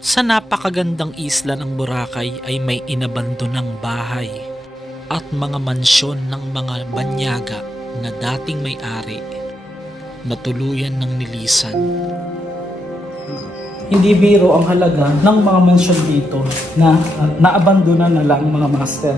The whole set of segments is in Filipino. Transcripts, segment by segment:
Sa napakagandang isla ng Boracay ay may inabandonang bahay at mga mansyon ng mga banyaga na dating may-ari na tuluyan ng nilisan. Hindi biro ang halaga ng mga mansyon dito na naabandona na lang mga master.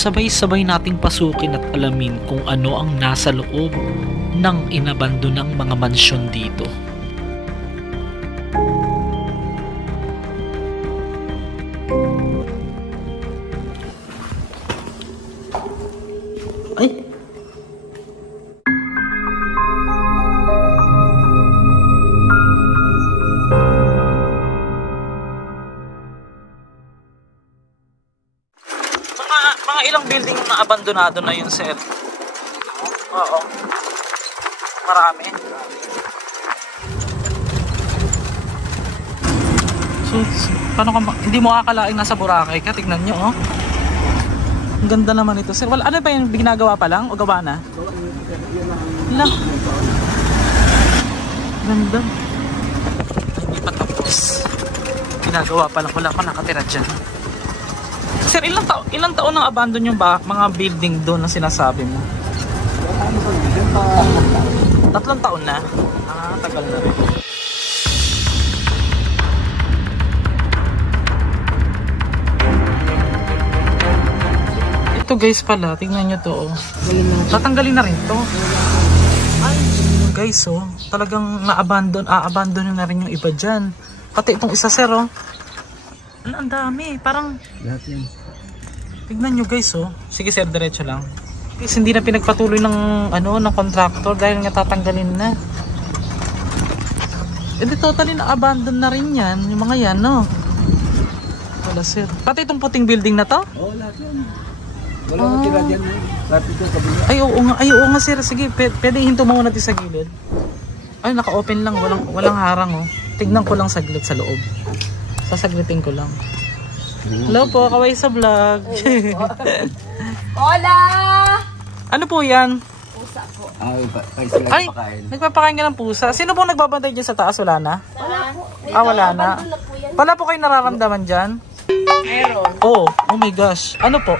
Sabay-sabay nating pasukin at alamin kung ano ang nasa loob ng inabandonang mga mansyon dito. Ay! Mga ilang building na abandonado na yun, sir? Oo. Marami. So, paano ka hindi mo akalaing nasa Boracay ka? Tignan nyo, oh. Ang ganda naman ito, sir. Ano ba yung ginagawa pa lang o gawa na? Lang. Ganda. Hindi pa tapos. Ginagawa pa lang. Wala pa nakatira dyan. Sir, ilang taon nang abandon yung mga building doon na sinasabi mo? 3 taon na? Ah, tagal na rin. Ito guys pala, tingnan nyo to, oh. Tatanggalin na rin to. Ay, guys, oh. Talagang na-abandon na rin yung iba dyan. Pati itong isa, sir, oh. Ang dami, parang lahat yan. Tignan nyo guys, oh. Sige sir, diretso lang. Guys, hindi na pinagpatuloy ng ng contractor dahil nga tatanggalin na. Hindi, totally na-abandon na rin yan. Yung mga yan, no? Wala sir. Pati itong puting building na to? Oo, lahat yan. Wala na tira dyan. Lahat ito kabila. Ay, oo nga sir. Sige, pwede hinto mo natin sa gilid. Ay, naka-open lang. Walang harang, oh. Tignan ko lang saglit sa loob. Sasaglitin ko lang. Hello po, kaway sa vlog. Hola! Ano po yan? Pusa po. Ay, nagpapakain ka ng pusa. Sino po nagbabantay dyan sa taas? Wala na? Wala po. Wala na. Wala po kayo nararamdaman dyan? Meron. Oh my gosh. Ano po?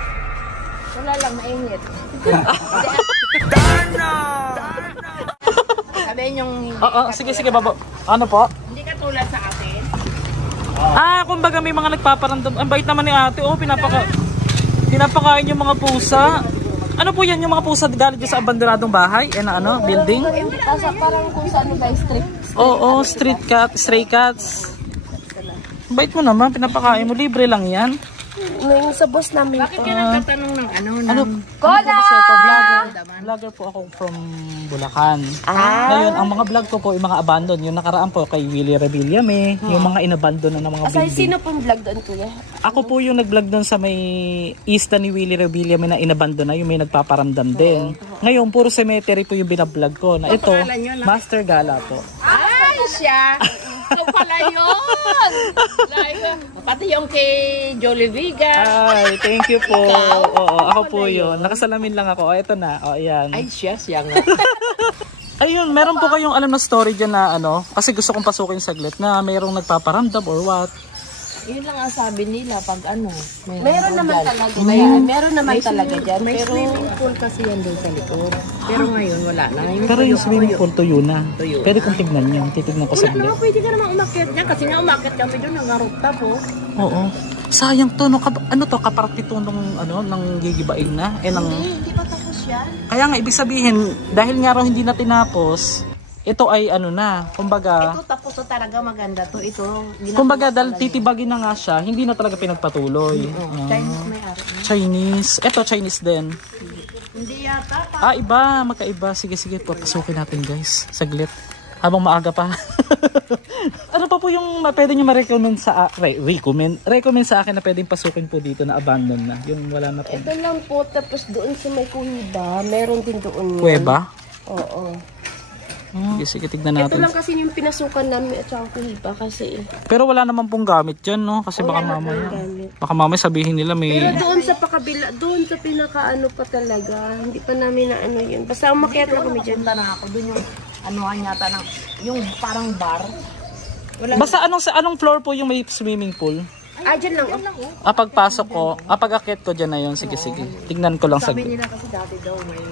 Wala lang, mainit. Sabihin yung... Sige, baba. Ano po? Hindi ka tulad sa atin. Kumbaga may mga nagpaparamdam. Ang bait naman ni ate. Oh, pinapakain yung mga pusa. Ano po yan yung mga pusa galing dyan sa abandonadong bahay? Building? Parang kung sa ano ba, street. Oo, stray cats. Bait mo naman, pinapakain mo. Libre lang yan. Yung sa boss namin. Bakit ka nagtatanong ng Kola! Vlogger po ako from Bulacan. Ngayon, ang mga vlog ko po yung mga abandon. Yung nakaraan po kay Willie Revillame, yung mga inabandon na ng mga building. Sino pong vlog doon, kuya? Ako po yung nag-vlog doon sa may ista ni Willie Revillame na inabandon na, yung may nagpaparamdam din. Ngayon, puro cemetery po yung binablog ko. Na ito, Master Gala po. Ay, siya! Ito pala yun! Pati yung kay Joliviga. Ay, thank you po. Oo, ako po yun. Nakasalamin lang ako. Ito na. Ayan. Ay, siya nga. Ayun, meron po kayong alam na story dyan na kasi gusto kong pasukin saglit na mayroong nagpaparamdam or what? Yun lang ang sabi nila pag meron naman talaga. Meron naman talaga dyan. May swimming pool kasi yan doon sa likod. Pero ngayon wala na. Pero yung swimming pool tuyo na. Pwede kong tignan yun. Titignan ko saglit. Pwede ka naman umakyat dyan kasi nga umakyat kami doon ng rooftop po. Oo. Sayang to. Ano to? Kaparati to ng gigibaing na? Hindi pa tapos yan. Kaya nga ibig sabihin, dahil nga raw hindi na tinapos, ito ay kumbaga... Ito tapos to talaga maganda to. Kumbaga dahil titibagin na nga siya, hindi na talaga pinagpatuloy. Chinese may-ari. Chinese. Ito Chinese din. Hindi yata. Iba. Magkaiba. Sige. Papasukin natin guys. Saglit. Habang maaga pa. Ano pa po yung pwede nyo ma-recommend sa recommend sa akin na pwedeng pasukin po dito na abandon na? Yung wala na po. Ito lang po. Tapos doon sa may kuweba. Meron din doon. Kuweba? Oo. Sige, tignan Ito natin. lang kasi yung pinasukan namin at saka kuhipa kasi. Pero wala naman pong gamit dyan, no? Kasi baka mamaya sabihin nila may... Pero doon sa pakabila, doon sa pinakaano pa talaga, hindi pa namin na ano yun. Basta umakyat na kami dyan. Na ako doon yung anuhan yata ng yung parang bar. Basta anong floor po yung may swimming pool? Dyan lang. Pagpasok ko, pag-akit ko dyan na yun. Sige. Tignan ko lang Sabi saglit. nila kasi dati daw may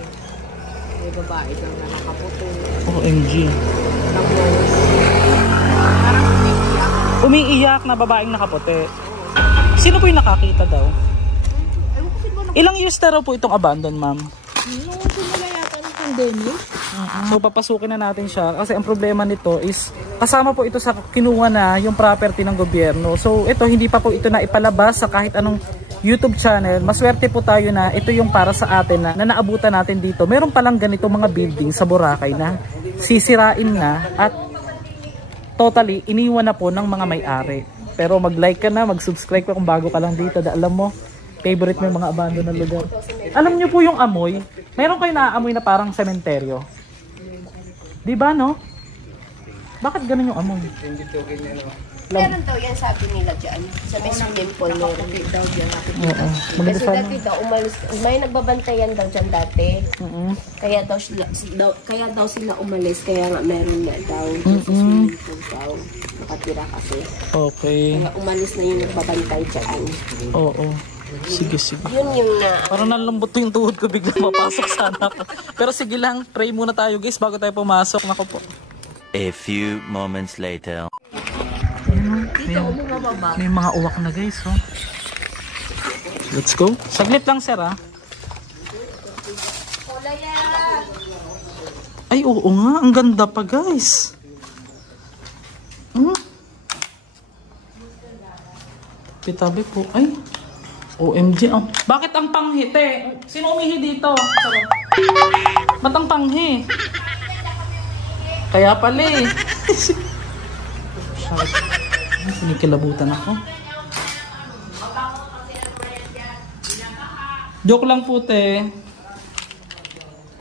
babae daw na nakaputo. OMG. Umiiyak na babaeng nakaputi. Sino po yung nakakita daw? Ilang years na raw po itong abandon, ma'am? Yung simula yata ng pandemic. So papasukin na natin siya kasi ang problema nito is kasama po ito sa kinuha na yung property ng gobyerno. So ito hindi pa po ito na ipalabas sa kahit anong YouTube channel. Maswerte po tayo na ito yung para sa atin na naabutan natin dito. Meron palang ganito mga building sa Boracay na sisirain na at totally iniwan na po ng mga may-ari. Pero mag-like ka na, mag-subscribe ka kung bago ka lang dito. Alam mo, favorite mo yung mga abandon na lugar. Alam nyo po yung amoy, meron kayo naaamoy na parang sementeryo. Diba no? Bakit ganun yung amoy? Meron daw yan sabi nila dyan. Sa may swimming pool meron. Kasi dati daw umalis, may nagbabantayan daw dyan dati. Kaya daw sila umalis, kaya nga meron nga daw. Sa swimming pool daw. Nakatira kasi. Okay. Kaya umalis na yung nagbabantay dyan. Oo. Sige. Yun yung na... Parang nalambot yung tuhod ko, biglang mapasok sana ako. Pero sige lang, pray muna tayo guys bago tayo pumasok. Nako po. A few moments later. May mga uwak na guys, oh. Let's go. Saglit lang, sir, ah. Ay, oo nga. Ang ganda pa, guys. Pitabi po. Ay. OMG, oh. Bakit ang panghi, te? Sino umihi dito? Ba't ang panghi? Kaya pala, eh. Kinikilabutan ako. Joke lang po, te.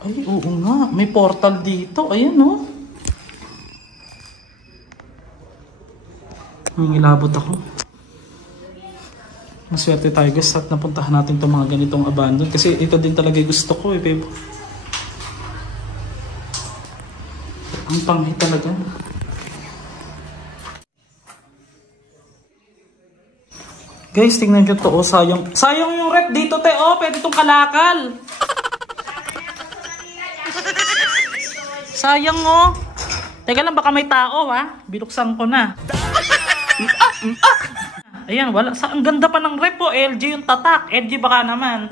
Ay, oo nga. May portal dito. Ayan, oh. Nangilabot ako. Maswerte tayo guys at napuntahan natin itong mga ganitong abandon. Kasi ito din talaga gusto ko, eh, babe. Ang panghi talaga. Guys, tingnan nyo to. Oh, sayang. Sayang yung rep dito, te. Oh, pwede itong kalakal. Sayang, oh. Teka lang, baka may tao, ha. Binuksan ko na. Ayan, wala. Ang ganda pa ng rep, oh. LG yung tatak. LG baka naman.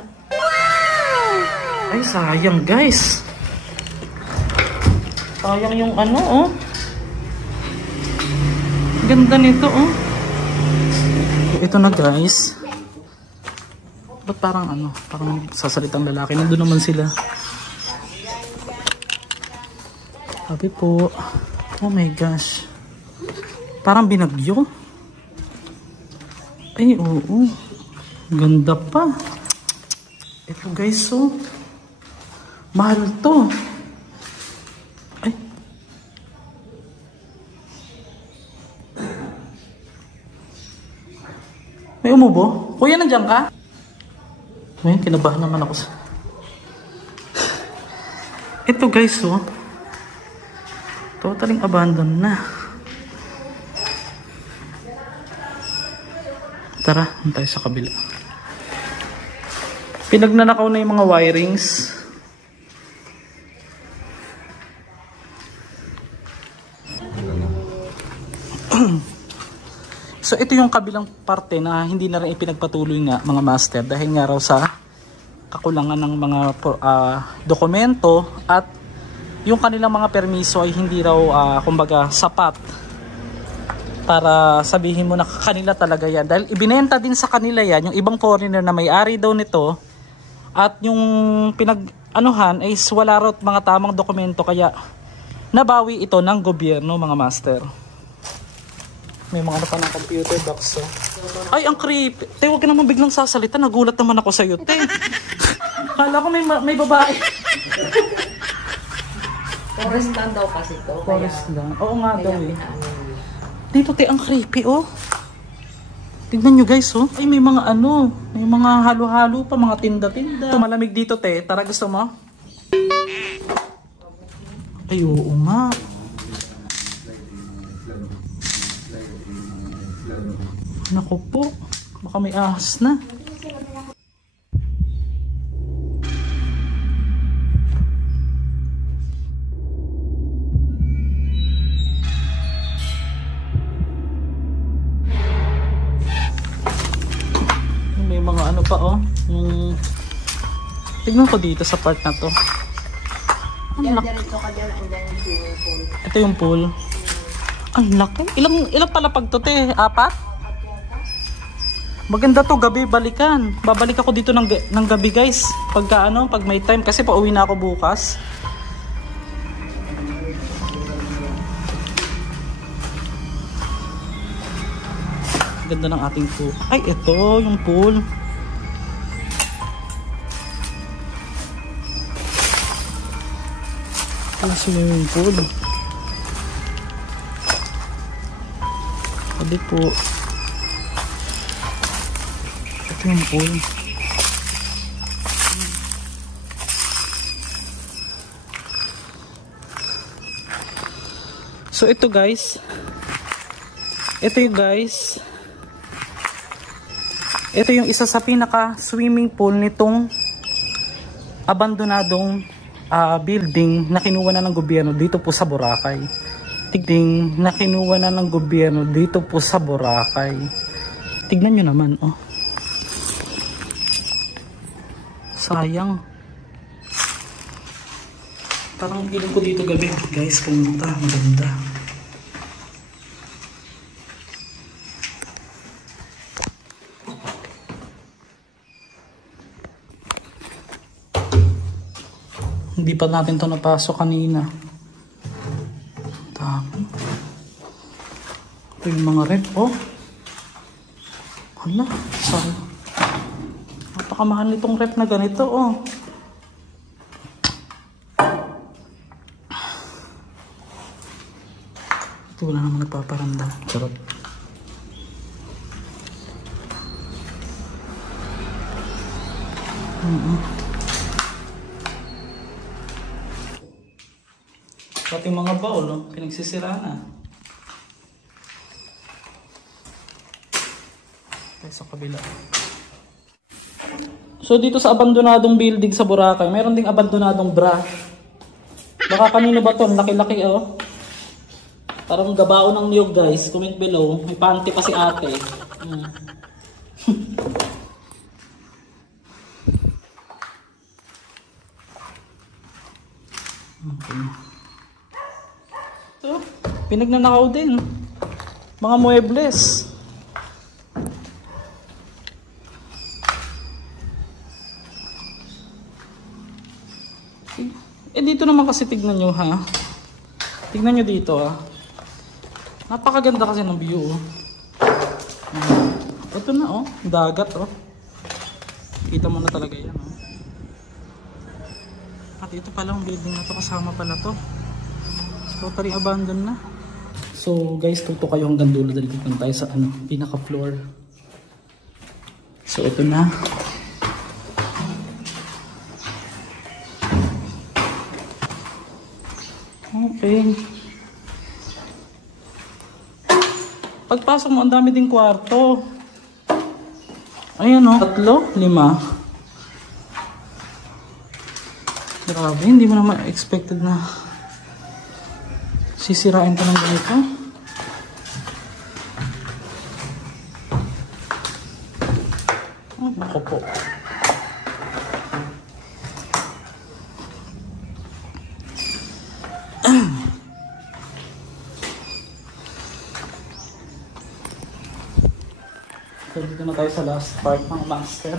Ay, sayang, guys. Sayang yung ano, oh. Ganda nito, oh. Ito na guys. Ba't parang ano? Parang sasalitang lalaki. Nandun naman sila. Sabi po. Oh my gosh. Parang binagyo. Ay oo. Ganda pa. Ito guys oh. Mahal to. Ay. May umubo? Kuya, nandiyan ka? Ngayon, kinabahan naman ako sa... Ito guys, oh. Totaling abandon na. Tara, tayo sa kabila. Pinagnanakaw na yung mga wirings. So ito yung kabilang parte na hindi na rin ipinagpatuloy nga mga master dahil nga raw sa kakulangan ng mga dokumento at yung kanilang mga permiso ay hindi raw kumbaga sapat para sabihin mo na kanila talaga yan. Dahil ibinenta din sa kanila yan, yung ibang foreigner na may-ari daw nito at yung pinag-anuhan ay wala raw mga tamang dokumento kaya nabawi ito ng gobyerno mga master. May mga ano pa ng computer box. So. Ay, ang creepy. Te, huwag ka naman biglang sasalita. Nagulat naman ako sa'yo, te. Kala ko may babae. Forest lang daw kasi to. Forest lang. Oo nga daw Kaya eh. pinaano. Dito te, ang creepy oh. Tignan nyo guys oh. Ay may mga ano. May mga halo-halo pa. Mga tinda-tinda. Ito malamig dito te. Tara gusto mo? Ay oo nga. Naku po. Baka may ahas na. May mga ano pa oh. Tignan ko dito sa part na to. Diyan, dirito ka dyan. Andyan yung swimming pool. Ito yung pool. Ang laki. Ilang palapag to te? 4? Maganda to gabi balikan. Babalik ako dito ng gabi guys. Pag may time kasi pauwi na ako bukas. Ganda ng ating pool. Ay, ito yung pool. Ito yung swimming pool. Sabi po. Ito yung pool. So ito guys. Ito yung guys. Ito yung isa sa pinaka swimming pool nitong abandonadong building na kinuha na ng gobyerno dito po sa Boracay. Tignan na kinuha na ng gobyerno dito po sa Boracay. Tignan nyo naman oh. Sayang. Parang feeling ko dito gabi guys pumunta. Maganda. Hindi pa natin to napasok kanina. Dami. Ito yung mga rep, oh. Hala, sorry. Napakamahal nitong rep na ganito, oh. Ito wala naman nagpaparamdam. Charot. Pati mga bowl, no? Pinagsisira na. Okay, sa kabila. So dito sa abandonadong building sa Boracay, mayroon ding abandonadong bra. Baka kanino ba to? Laki-laki oh. Parang gabao ng niyog guys. Comment below. May panty pa si ate. Okay. So, pinagnanakaw din. Mga muebles. Eh dito naman kasi tignan nyo ha. Tignan nyo dito ha. Napakaganda kasi ng view oh. Ito na oh. Dagat oh. Kita mo na talaga yan oh. At ito pala ang building na to. Kasama pala to. Totally abandoned na. So guys, tuto kayo hanggang dulo dahil dito tayo sa pinaka floor. So ito na. Okay. Pagpasok mo, ang dami ding kwarto. Ayan o, 3, 5. Grabe, hindi mo naman expected na sisirain ko ng ganito. Oh, naku po. So, dito na tayo sa last part ng master.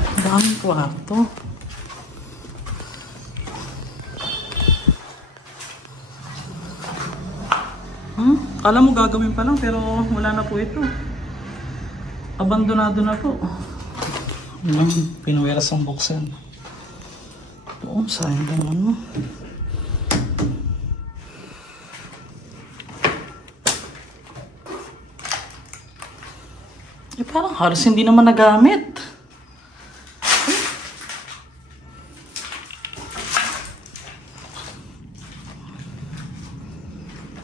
Ang daming kwarto. Kala mo gagawin pa lang pero wala na po ito. Abandonado na po. Pinuweras ang buksan. Oo, sayang naman. Parang halos hindi naman nagamit.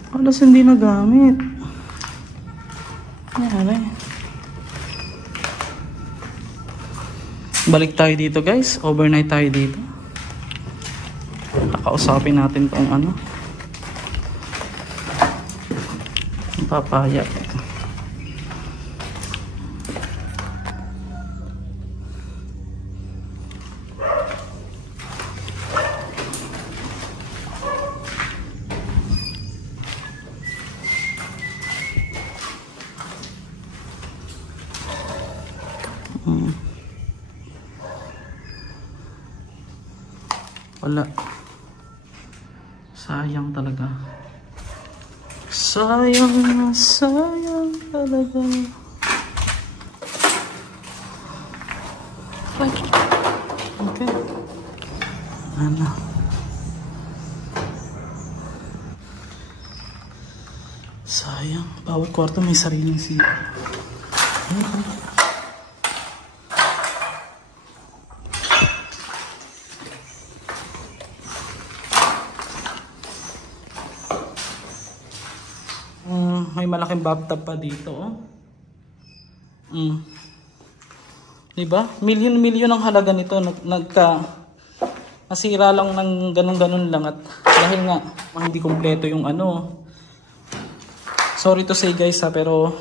Halos hindi nagamit. Ayan. Balik tayo dito guys. Overnight tayo dito. Kakausapin natin kung ano. Papaya. Wala. Sayang talaga. Sayang talaga. Okay. Ano? Sayang. Bawat kwarto may sariling siya. May malaking bathtub pa dito, oh. Diba? Milyon ang halaga nito. Nasira lang ng ganun-ganun lang at dahil nga hindi kompleto yung ano. Sorry to say guys ha, pero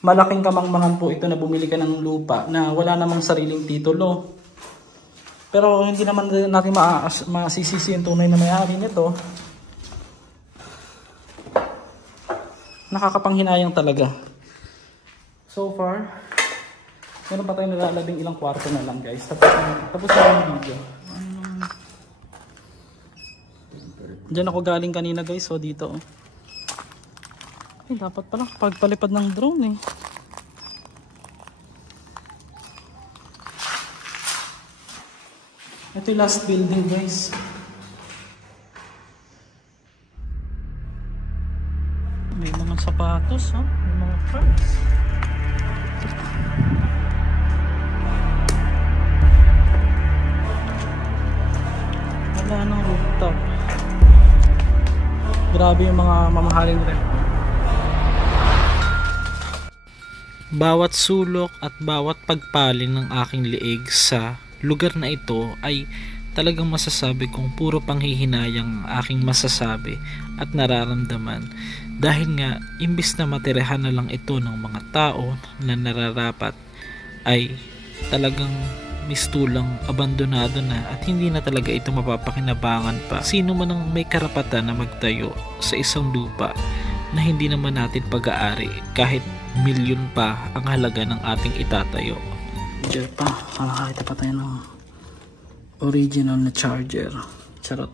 malaking kamangmangan po ito na bumili ka ng lupa na wala namang sariling titulo. Pero hindi naman natin masisisi yung tunay na may-ari nito. Nakakapanghinayang talaga. So far, meron pa tayong nalalabing ilang kwarto na lang guys. Tapos na yung video. Diyan ako galing kanina guys. So dito. Dapat pala pagpalipad ng drone eh. Ito yung last building guys. May mga sapatos, ha? May mga cars. Wala nang rooftop. Grabe yung mga mamahaling rep. Bawat sulok at bawat pagpaling ng aking liig sa lugar na ito ay talagang masasabi kong puro panghihinayang aking masasabi at nararamdaman. Dahil nga, imbis na matirahan na lang ito ng mga tao na nararapat, ay talagang mistulang abandonado na at hindi na talaga ito mapapakinabangan pa. Sino man ang may karapatan na magtayo sa isang lupa na hindi naman natin pag-aari kahit milyon pa ang halaga ng ating itatayo. Diyan pa, nakakita pa tayo ng original na charger. Charot.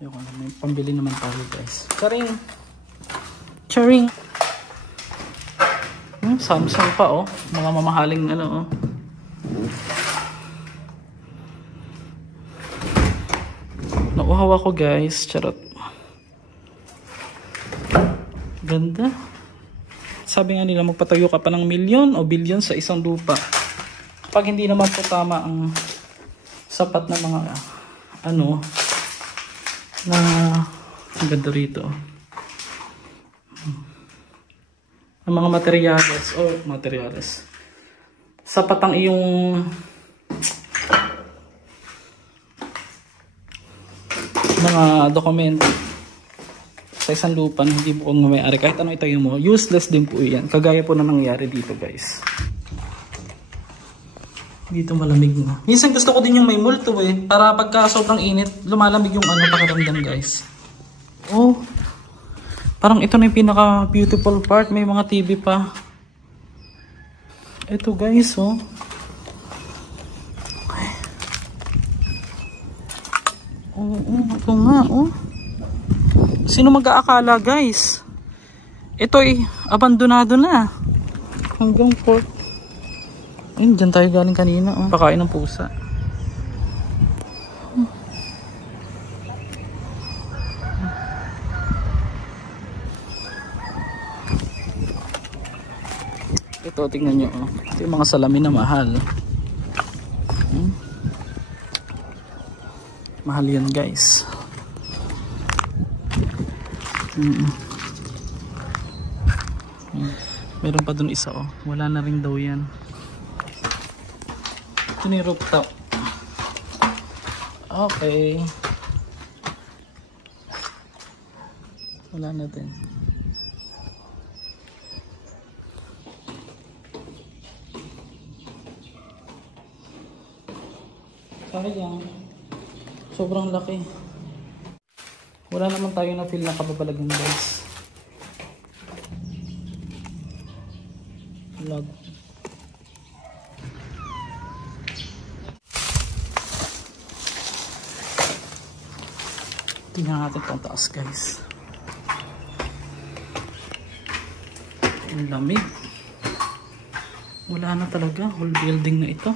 Ayoko na, may pambili naman tayo guys. Charing. Samsung pa oh. Mga mamahaling ano oh. Nauhaw ako guys. Charot. Ganda. Sabi nga nila magpatayo ka pa ng milyon o bilyon sa isang lupa. Kapag hindi naman po tama ang sapat na mga ano na ang ganda rito. Ang mga materyales sapat ang iyong mga dokumento sa isang lupa na hindi mo kung may-ari kahit ano itayo mo, useless din po yan. Kagaya po na nangyari dito guys. Dito malamig na. Minsan gusto ko din yung may multo eh, para pagka sobrang init lumalamig yung ano pakiramdam guys. Oh, parang ito na yung pinaka beautiful part. May mga TV pa. Ito guys oh. Okay. Oo, ito nga oh. Sino mag-aakala guys? Ito ay abandonado na. Hanggang port. Ayun, dyan tayo galing kanina oh. Pakain ng pusa. ito, tingnan nyo. Oh. Ito yung mga salamin na mahal. Mahal yan guys. Meron pa dun isa oh. Wala na rin daw yan. Ito na yung rooftop. Okay. Wala na din. Sayang. Sobrang laki. Wala naman tayo na feel na kababalagan guys. Lag. Tingnan natin itong taas guys. Ang lamig. Wala na talaga. Whole building na ito.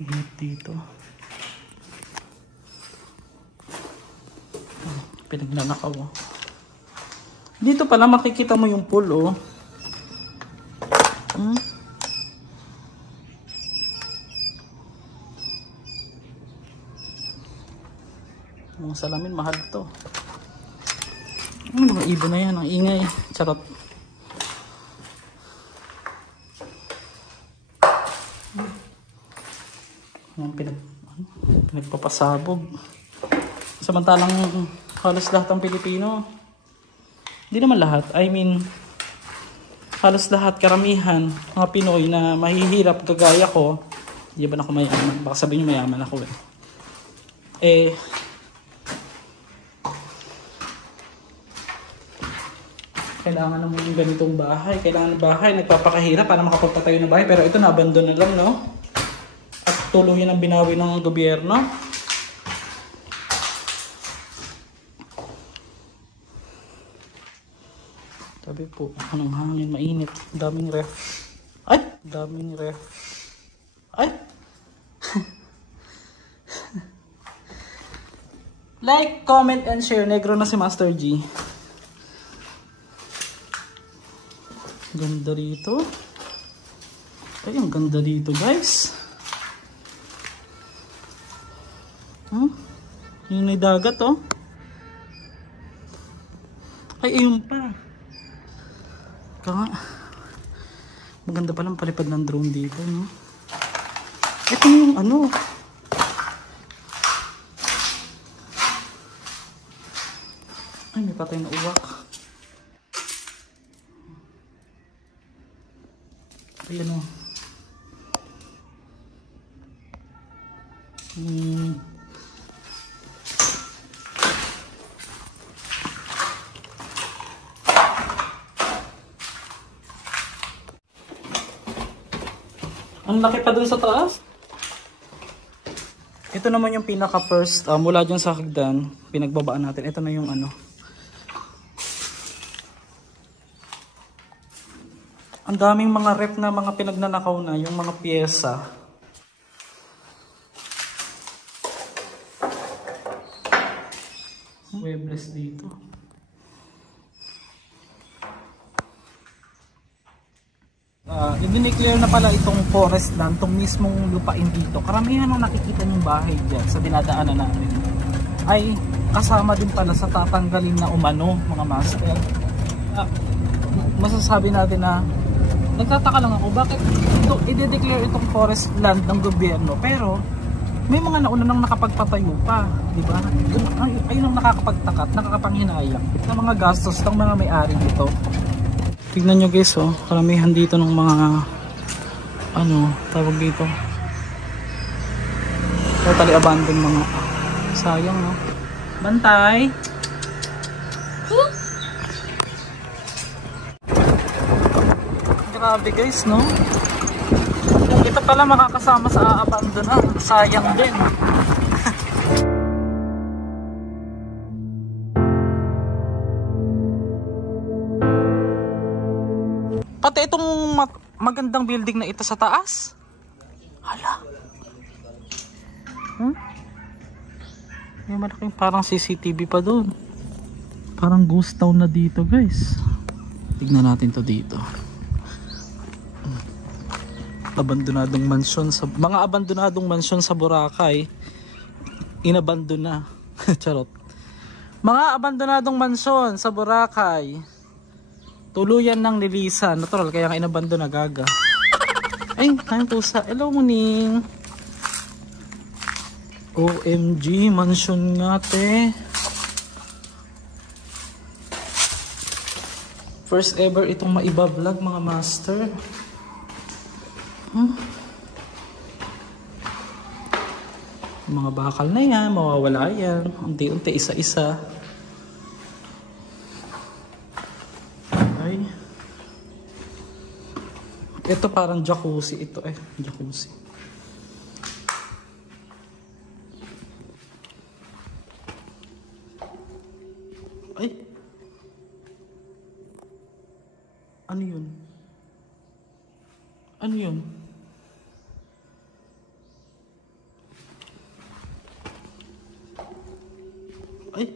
Init dito. Pinagnanakaw oh. Dito pala makikita mo yung pool oh. Mga salamin mahal to. Mga ibon na yan, ang ingay. Charot. Pinagpapasabog. Samantalang halos lahat ng Pilipino, hindi naman lahat, I mean halos lahat, karamihan mga Pinoy na mahihirap kagaya ko. Hindi ba ako mayaman? Baka sabihin nyo mayaman ako eh. Kailangan naman yung ganitong bahay. Kailangan ng bahay, nagpapakahirap para makapagpatayo ng bahay. Pero ito na-abandon na lang, no? At tuluyan ang binawi ng gobyerno. Sabi po, anong hangin, mainit. Daming ref. Ay! Daming ref. Ay! Like, comment, and share. Negro na si Master G. Ganda rito. Ay, ang ganda dito guys. Yung may dagat oh. Ay, ayun pa. Maganda palang palipad ng drone dito, no? Ito yung ano. Ay, may patay na uwak. Ayan o. Ang laki pa dun sa taas. Ito naman yung pinaka first mula dyan sa hagdan, pinagbabaan natin. Ito na yung ano. Ang daming mga ref na mga pinagnanakaw na, yung mga piyesa. Webless dito. I-declare na pala itong forest land, itong mismong lupain dito. Karamihan na nakikita yung bahay dyan sa dinadaanan natin ay kasama din pala sa tatanggalin na umano, mga master. Masasabi natin na nagtataka lang ako bakit ito i-declare itong forest land ng gobyerno pero may mga nauna nang nakapagpatayo pa, di ba? Ayun ang nakakapagtakat, nakakapanghinayang ng mga gastos ng mga may-ari dito. Tignan nyo guys oh, karamihan dito ng mga ano, tawag dito. Totally abandoned mga sayang no. Bantay. Grabe guys no. Ito pala makakasama sa abandon na. Sayang din. Pati itong magandang building na ito sa taas. Hala. May malaking parang CCTV pa doon. Parang ghost town na dito guys. Tignan natin to dito. Abandonadong mansyon sa mga abandonadong mansyon sa Boracay. Inabandon na. Charot. Mga abandonadong mansyon sa Boracay. Tuluyan ng nilisan. Natural kaya nga inabandon na gaga. Ay, tayong pusa. Hello Muning. OMG, mansion nga te. First ever itong maiba-vlog mga master. Mga bakal na yan, mawawala yan. Unti-unti, isa-isa. Ay. Ito parang jacuzzi ito eh. Jacuzzi. Ay. Ano yun? Ano yun? Ay.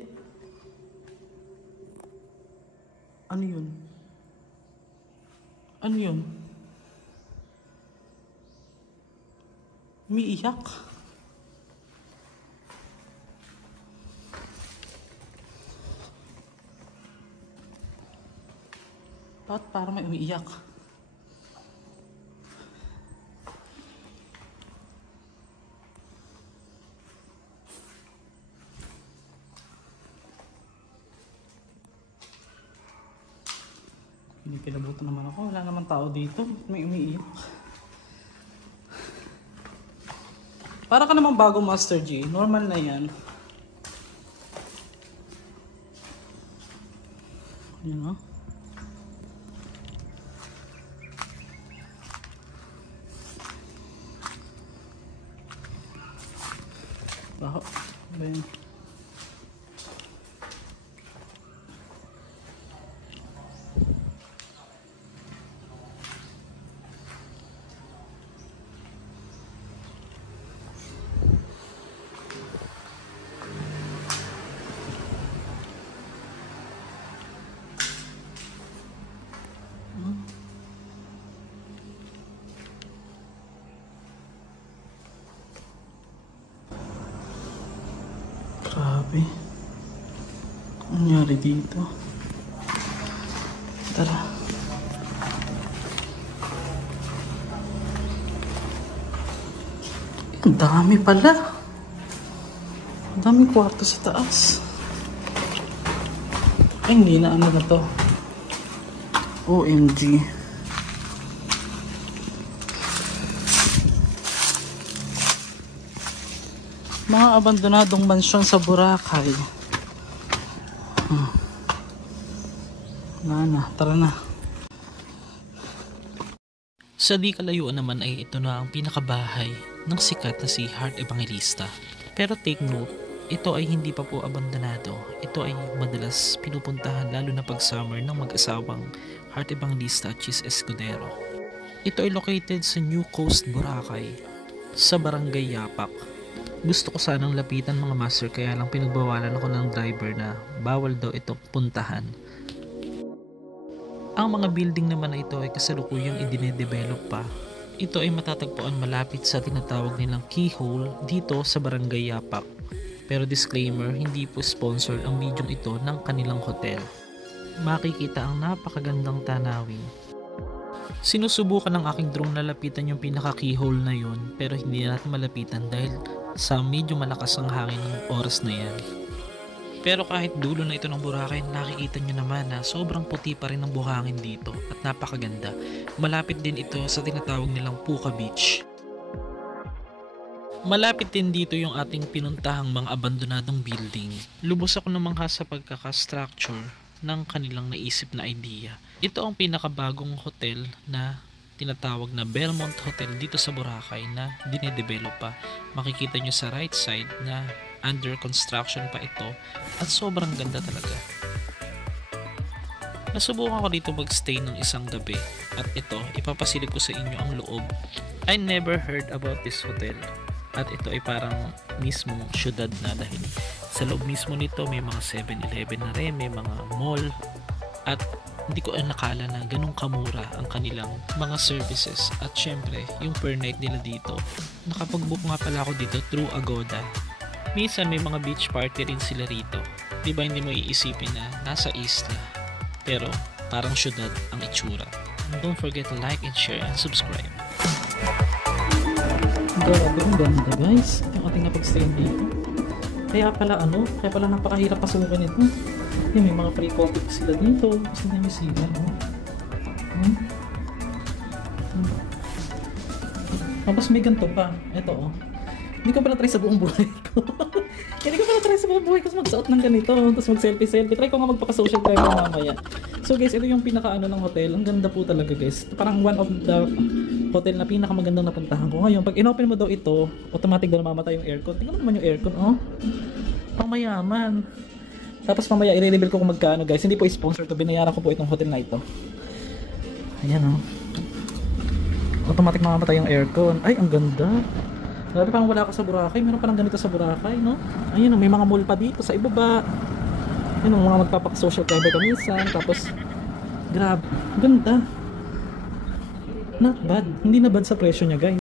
Ano yun? Ano yun? Umiiyak. Bakit parang may umiiyak? Pinipilabutan naman ako. Wala naman tao dito. May umiiyak. Para ka namang bagong Master G. Normal na yan. Yan o. Baho. Ba yan? Grabe. Ano nangyari dito? Tara. Ang dami pala. Ang daming kwarto sa taas. Ay, hindi na ano na to. OMG. Mga abandonadong mansyon sa Boracay. Wala na, tara na. Sa di kalayuan naman ay ito na ang pinakabahay ng sikat na si Heart Evangelista. Pero take note, ito ay hindi pa po abandonado. Ito ay madalas pinupuntahan lalo na pag summer ng mag-asawang Heart Evangelista at Chis Escudero. Ito ay located sa New Coast, Boracay, sa Barangay Yapak. Gusto ko sanang lapitan mga master kaya lang pinagbawalan ako ng driver na bawal daw ito puntahan. Ang mga building naman na ito ay kasalukuyang idine-develop pa. Ito ay matatagpuan malapit sa tinatawag nilang keyhole dito sa Barangay Yapak. Pero disclaimer, hindi po sponsored ang video ito ng kanilang hotel. Makikita ang napakagandang tanawin. Sinusubukan ng aking drone na lapitan yung pinaka-keyhole na yun pero hindi natin malapitan dahil sa medyo malakas ang hangin ng oras na yan. Pero kahit dulo na ito ng Boracay, nakikita nyo naman na sobrang puti pa rin ang buhangin dito at napakaganda. Malapit din ito sa tinatawag nilang Puka Beach. Malapit din dito yung ating pinuntahang mga abandonadong building. Lubos ako namangha sa pagkaka-structure ng kanilang naisip na idea. Ito ang pinakabagong hotel na tinatawag na Belmont Hotel dito sa Boracay na dinedevelop pa. Makikita nyo sa right side na under construction pa ito at sobrang ganda talaga. Nasubukan ko dito magstay ng isang gabi at ito, ipapasilip ko sa inyo ang loob. I never heard about this hotel at ito ay parang mismong syudad na dahil Sa loob mismo nito may mga 7-Eleven na rin, may mga mall, at hindi ko nakala na ganun kamura ang kanilang mga services. At syempre, yung per night nila dito, nakapag-book nga pala ako dito through Agoda. Minsan may mga beach party rin sila rito. Diba hindi mo iisipin na nasa isla, pero parang syudad ang itsura. And don't forget to like and share and subscribe. Grabe, ang ganda guys, yung ating napag-stay dito. Kaya pala napakahirap pasukan ito. May mga free coffee sila dito. Gusto na yung sila. Tapos may ganito pa. Ito Hindi ko pala try sa buong buhay ko. Magsuot ng ganito. Tapos mag-selfie. Try ko nga magpaka-social climber mamaya. So guys, ito yung pinaka-ano ng hotel. Ang ganda po talaga guys. Parang one of the hotel na pinakamagandang napuntahan ko. Ngayon, pag in-open mo daw ito, automatic daw namamatay yung aircon. Tingnan mo naman yung aircon, pang mayaman. Tapos mamaya i-reveal ko kung magkano guys. Hindi po sponsor to, binayaran ko po itong hotel na ito. Ayan automatic mamamatay yung aircon. Ay, ang ganda. Grabe, parang wala ka sa Boracay. Meron parang ganito sa Boracay, no? Ayun, may mga mall pa dito sa ibaba. Ayun, mga magpapaka-social climber ka minsan. Tapos, grabe, ganda. Not bad. Hindi na bad sa presyo niya guys.